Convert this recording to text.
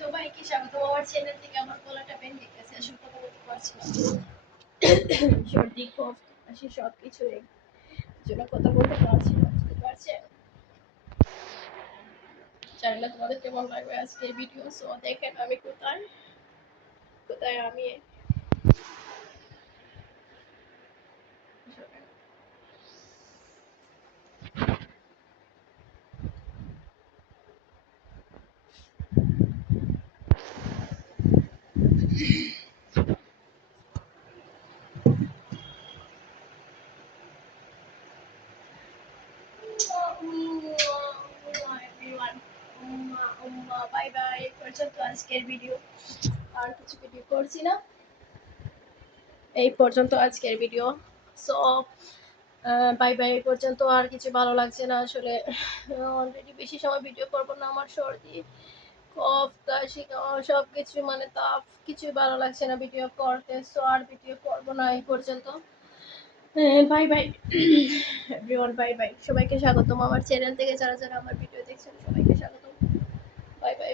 সবাইকে স্বাগত আমার চ্যানেল থেকে। আমার গলাটা বেঁধে গেছে, আসলে কথা বলতে পারছি না। সর্দি কফ কাশি সব কিছু জন্য কথা বলতে পারছি না, বুঝতে পারছেন? জানি না তোমাদের কেমন লাগবে আজকে এই ভিডিও। সো দেখেন আমি কোথায় কোথায় আমি বাই বাই পর্যন্ত আজকের ভিডিও। আর কিছু ভিডিও করছি না, এই পর্যন্ত আজকের ভিডিও। সো বাই বাই এই পর্যন্ত। আর কিছু ভালো লাগছে না আসলে, অলরেডি বেশি সময় ভিডিও করবো না। আমার সর্দি কফ কাশি সব কিছু মানে তাপ, কিছুই ভালো লাগছে না ভিডিও করতে। সো আর ভিডিও করবো না এই পর্যন্ত। Bye bye everyone, bye bye. সবাইকে স্বাগতম আমার চ্যানেল থেকে, যারা যারা আমার ভিডিও দেখছেন সবাইকে স্বাগতম। Bye bye.